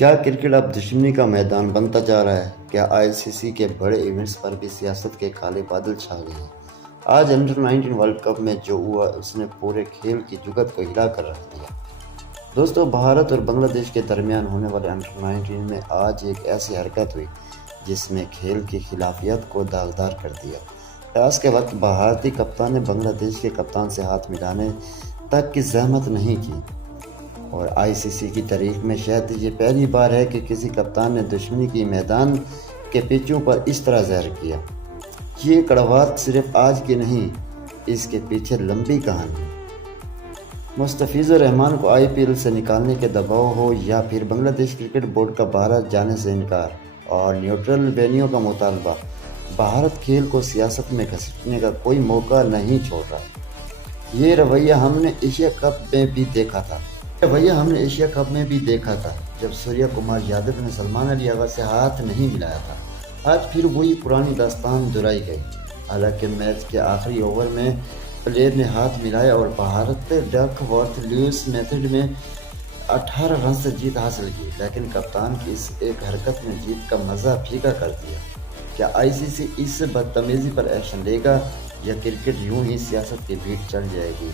کیا کرکٹ اب دشمنی کا میدان بنتا جا رہا ہے؟ کیا آئی سی سی کے بڑے ایونٹس پر بھی سیاست کے کالے بادل چھا گئے ہیں؟ آج انڈر-19 ورلڈ کپ میں جو ہوا اس نے پورے کھیل کی جگت کو ہلا کر رکھ دیا۔ دوستو، بھارت اور بنگلہ دیش کے درمیان ہونے والے انڈر-19 میں آج ایک ایسی حرکت ہوئی جس میں کھیل کی خلافیت کو داغدار کر دیا۔ ٹاس کے وقت بھارتی کپتان نے بنگلہ دیش کے کپتان سے ہاتھ ملانے تک کی زحمت نہیں کی، اور آئی سی سی کی تاریخ میں شاید یہ پہلی بار ہے کہ کسی کپتان نے دشمنی کی میدان کے پچوں پر اس طرح ظاہر کیا۔ یہ کڑواہٹ صرف آج کی نہیں، اس کے پیچھے لمبی کہانی ہے۔ مستفیض الرحمان کو آئی پی ایل سے نکالنے کے دباؤ ہو، یا پھر بنگلہ دیش کرکٹ بورڈ کا بھارت جانے سے انکار اور نیوٹرل وینیو کا مطالبہ، بھارت کھیل کو سیاست میں گھسیٹنے کا کوئی موقع نہیں چھوڑ رہا۔ یہ رویہ ہم نے ایشیا کپ میں بھی دیکھا تھا جب سوریہ کمار یادو نے سلمان علی اغا سے ہاتھ نہیں ملایا تھا۔ آج پھر وہی پرانی داستان دہرائی گئی۔ حالانکہ میچ کے آخری اوور میں پلیئر نے ہاتھ ملایا اور بھارت ڈک ورتھ لوئس میتھڈ میں 18 رن سے جیت حاصل کی، لیکن کپتان کی اس ایک حرکت نے جیت کا مزہ پھیکا کر دیا۔ کیا آئی سی سی اس بدتمیزی پر ایکشن لے گا، یا کرکٹ یوں ہی سیاست کی بھیڑ چڑھ جائے گی؟